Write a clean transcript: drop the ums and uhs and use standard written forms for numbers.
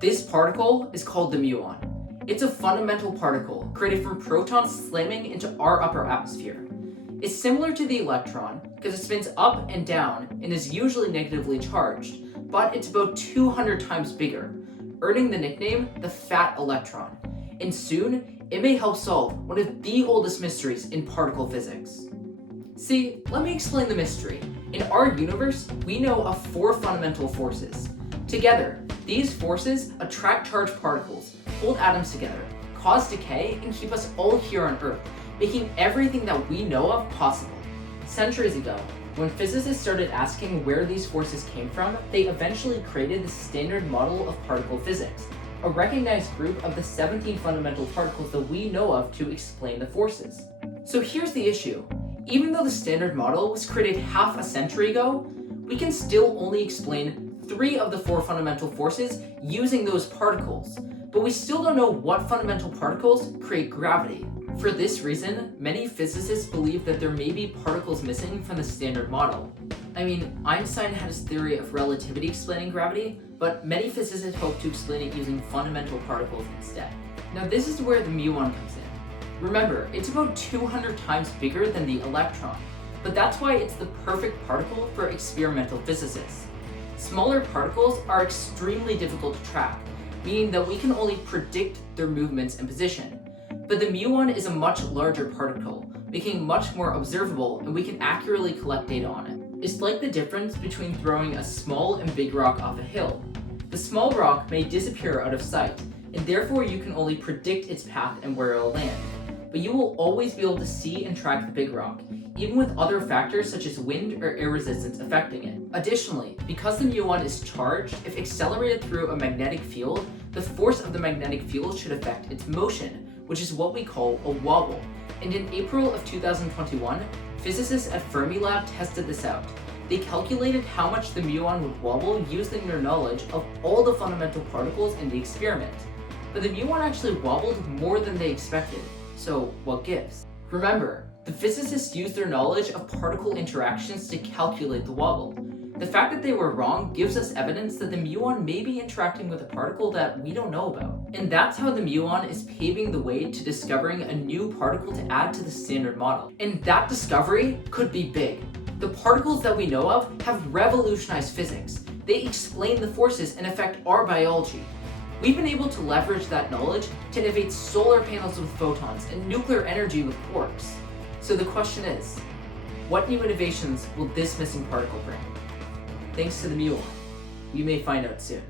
This particle is called the muon. It's a fundamental particle created from protons slamming into our upper atmosphere. It's similar to the electron because it spins up and down and is usually negatively charged, but it's about 200 times bigger, earning the nickname the fat electron. And soon, it may help solve one of the oldest mysteries in particle physics. See, let me explain the mystery. In our universe, we know of 4 fundamental forces. Together, these forces attract charged particles, hold atoms together, cause decay, and keep us all here on Earth, making everything that we know of possible. Centuries ago, when physicists started asking where these forces came from, they eventually created the standard model of particle physics, a recognized group of the 17 fundamental particles that we know of to explain the forces. So here's the issue. Even though the standard model was created half a century ago, we can still only explain 3 of the 4 fundamental forces using those particles, but we still don't know what fundamental particles create gravity. For this reason, many physicists believe that there may be particles missing from the standard model. I mean, Einstein had his theory of relativity explaining gravity, but many physicists hope to explain it using fundamental particles instead. Now this is where the muon comes in. Remember, it's about 200 times bigger than the electron, but that's why it's the perfect particle for experimental physicists. Smaller particles are extremely difficult to track, meaning that we can only predict their movements and position. But the muon is a much larger particle, making it much more observable, and we can accurately collect data on it. It's like the difference between throwing a small and big rock off a hill. The small rock may disappear out of sight, and therefore you can only predict its path and where it will land. But you will always be able to see and track the big rock, even with other factors such as wind or air resistance affecting it. Additionally, because the muon is charged, if accelerated through a magnetic field, the force of the magnetic field should affect its motion, which is what we call a wobble. And in April of 2021, physicists at Fermilab tested this out. They calculated how much the muon would wobble using their knowledge of all the fundamental particles in the experiment. But the muon actually wobbled more than they expected. So what gives? Remember, the physicists used their knowledge of particle interactions to calculate the wobble. The fact that they were wrong gives us evidence that the muon may be interacting with a particle that we don't know about. And that's how the muon is paving the way to discovering a new particle to add to the standard model. And that discovery could be big. The particles that we know of have revolutionized physics. They explain the forces and affect our biology. We've been able to leverage that knowledge to innovate solar panels with photons and nuclear energy with quarks. So the question is, what new innovations will this missing particle bring? Thanks to the muon. We may find out soon.